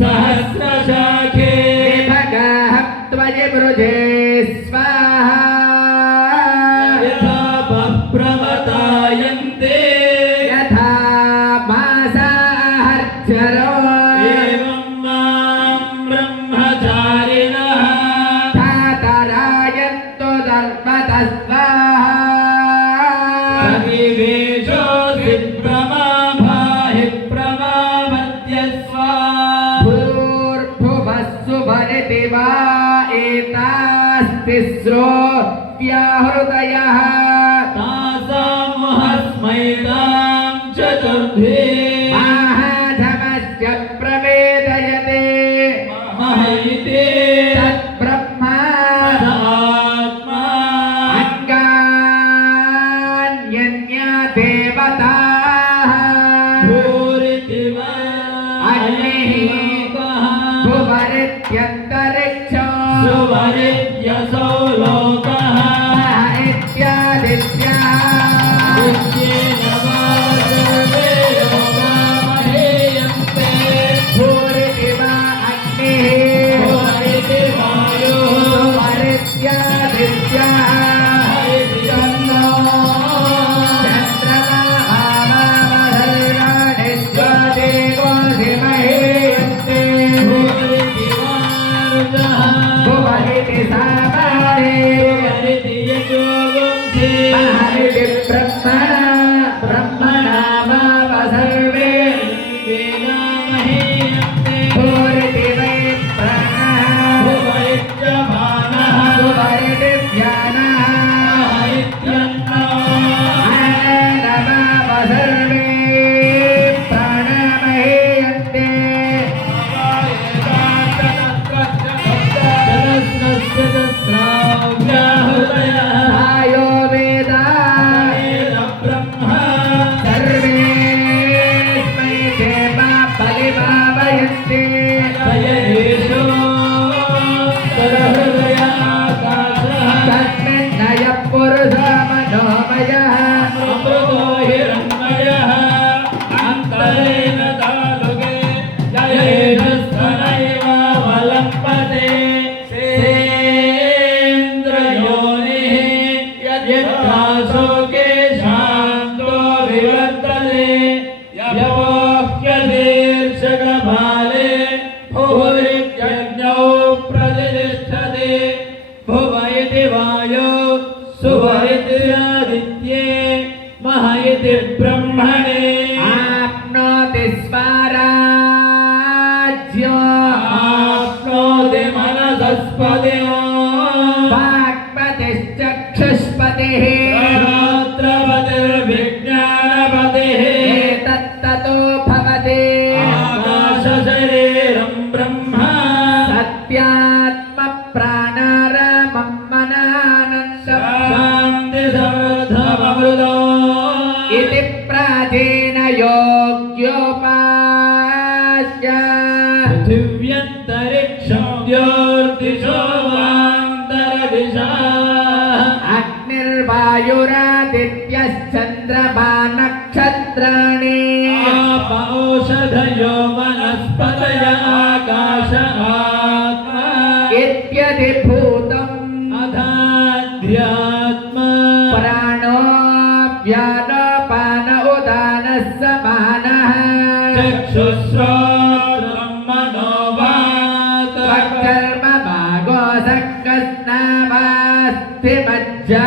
सहस्रशाखे त्वयि मृजे अग्र्यात्मा प्राणो व्यानपान उदानः समानः चक्षुश्रोत्रं मनोवाक् कर्म भागोसक्कस्नामास्ति मज्जा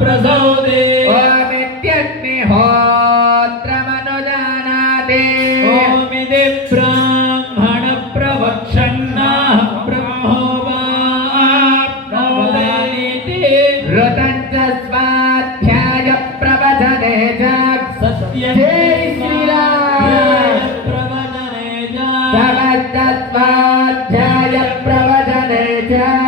प्रसौदे होत्रमनुजानादे ओमिति ब्राह्मण प्रवक्षन्नाः ब्रह्मो वाप्नोदानीति ऋतञ्च स्वाध्याय प्रवचने च सत्ये प्रवचने च स्वाध्याय प्रवचने च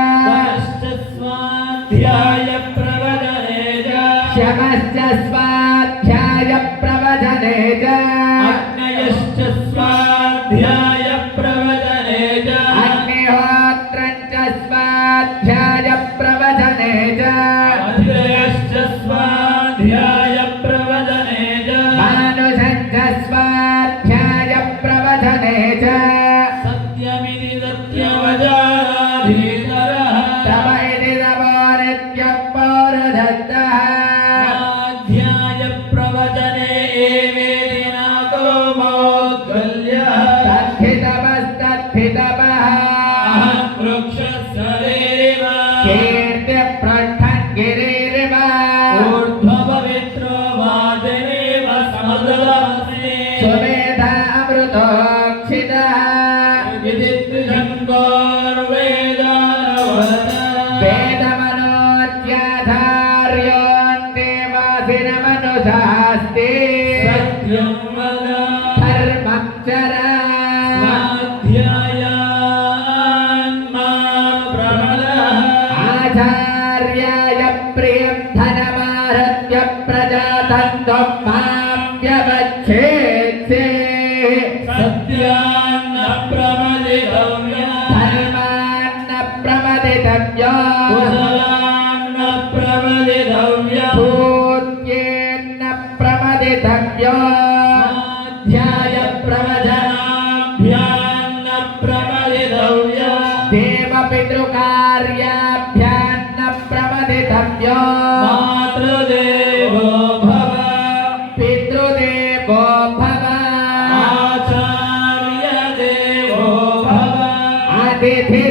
விதித்து நண்பா देते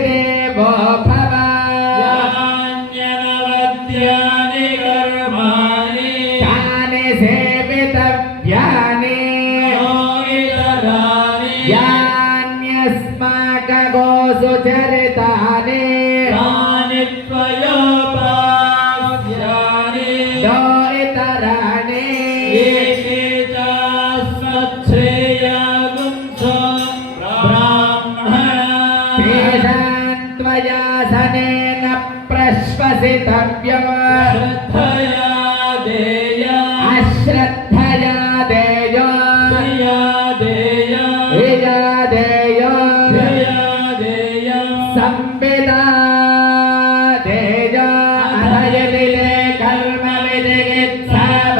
సిద్ధవ్యం శ్రద్ధయా దేయ అశ్రద్ధయా దేయ ప్రియా దేయ ప్రియా దేయ ప్రియా దేయ సంవిదా దేయ అధయలిలే కర్మ విదిగిత్సవ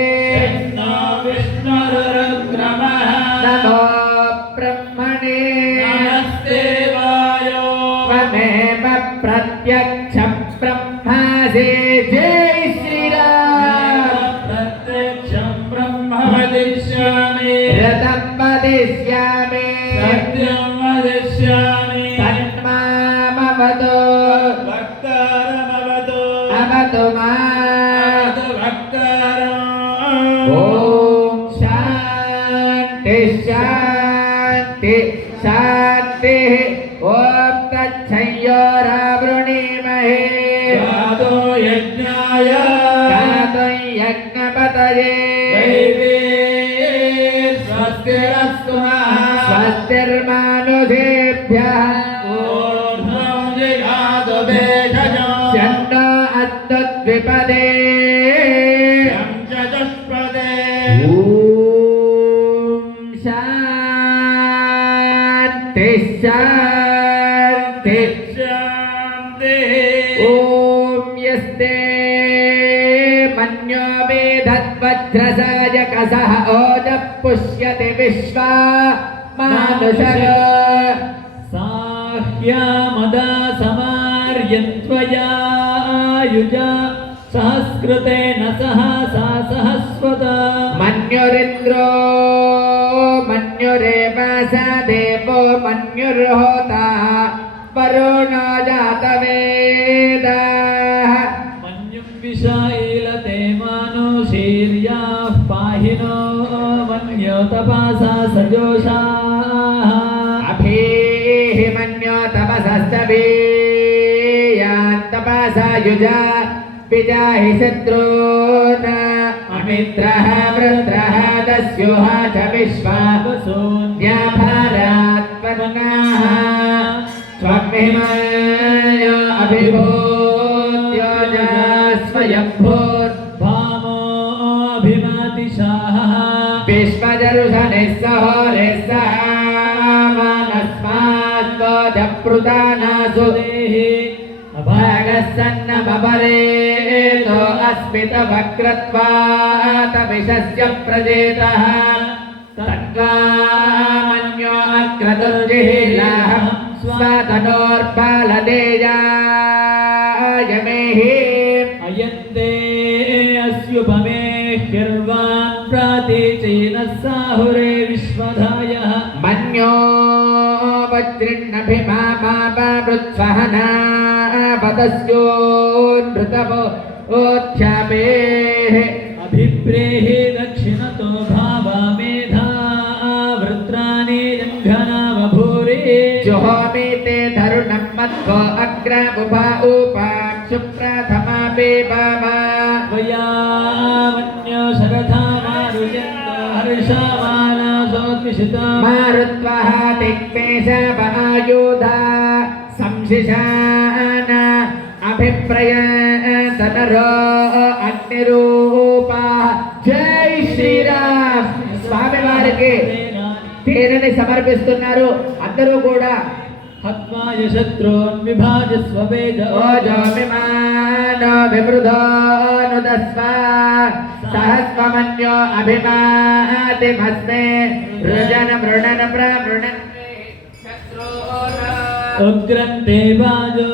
ఓం శాంతి శాంతి. శాంతి శాంతి ఓం యస్తే మన్యో వేధద్వజ్రసాయక సహ ఓజ పుష్యతి విశ్వా మానుషయ సాహ్యామదా సమార్యత్వయాయుజా సహస్కృతేన సహ సా సహస్వత మన్యురింద్రో మన్యురేవ మన్యుర్హోత వరుణో జాతవేదాః మన్యుం విశాయిల తేమానో శీర్యాః పాహినో మన్యో తపసా సజోషాః అభీహి మన్యో తపసస్తబీయాంతపసా యుజా పిజాహి శత్రూన అమిత్రః వృత్రః దస్యుః చ విశ్వా వసూన్యాభ गुणाः त्वग्निमय अभिभूत्योजस्वयम्भोद्भामोऽभिमतिशाः विश्वजरुषनिस्सहोरिस्सः मानस्मात्वजप्रुदानासु देहि भागस्सन्नमपरेतो प्रजेतः। तत्त्वा अक्रतुर्जिहिलाः स्वातनोर्बालदेयाय मेहि अयन्ते अस्युपमे हिर्वान् प्रातीचीनः साहुरे विश्वधायः मन्यो वज्रिन्नभिमामावृत्सहना पदस्योन्नृतपो ओच्छापेः अभिप्रेहि दक्षिणतो भावा अग्र उभा उपाक्षुप्रथमा बाबा त्वयामन्यो शरथा मारुजन्तो हर्षमानासोत्विषिता मारुत्वः दिक्पेश आयुधा संशिशान अभिप्रयतनरो अग्निरूपा జై శ్రీరామ్ స్వామి వారికి తీరని సమర్పిస్తున్నారు అందరూ కూడా हत्वाय शत्रून् विभाजस्व वेद ओजोऽभिमानोऽभिवृधोऽनुदस्व सहस्वमन्यो मृणन प्रमृणन्। उग्रन्ते बाजो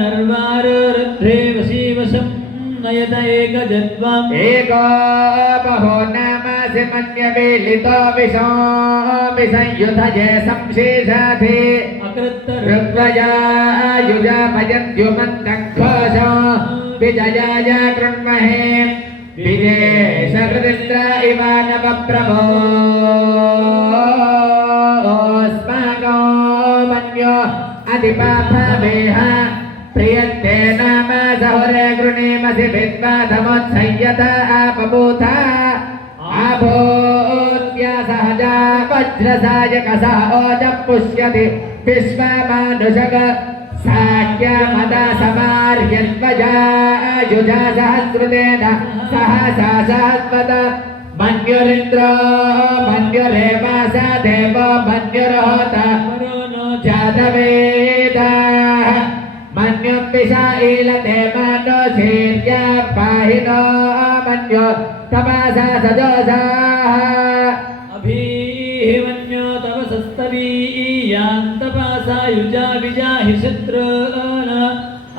नर्वारुरुद्रे वशीवशम् नयत एको बहो नामसि मन्यवेलितो विशो विसंयुधये संशेषाधे। अकृत्तर ऋग्वयायुजामयद्युमन्तघोषो विजयाय कृण्महे विदेशकृतिन्द्र इवानवप्रभो अस्माको मन्यो अधिपापमेह प्रियन्ते नाम सहुरे गृणीमसि विद्वाधमोत्सय्यत आपभूत आभूत्या सहजा वज्रसायकसा ओज पुष्यति विश्वमानुषग साख्यमदा समार्यन्वजा युजा सहस्रुतेन सहसा सहस्वत मन्युरिन्द्रो मन्युरेव स देवो मन्युर्होता वरुणो जातवेदाः मन्युं विषाईलते मनो धीर्या पाहिनो मन्यो तपसा सजोषाः सस्तवीयान्तपासा युजा विजाहि शत्रून्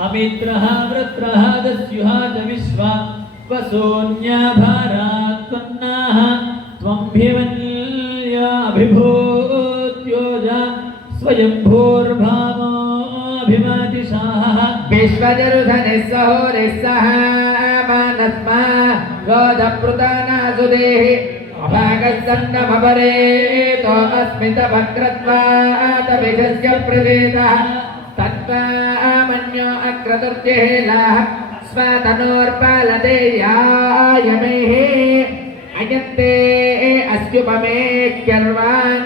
अमित्रः, वृत्रः दस्युः च विश्वा वसोऽन्याभारात्पन्नाः त्वं भिमन्याभिभूत्योजा स्वयंभूर्भामोऽभिमातिशाः विश्वजरुधनिः सहोरिः सह मानस्मा गोदपृतानासुदेः अभागसन्नमपरेतो अस्मितभक्रत्वातविषस्य प्रवेदः तत्त्वा मन्यो अक्रतुर्जेलाः अयन्ते अस्युपमेक्यर्वान्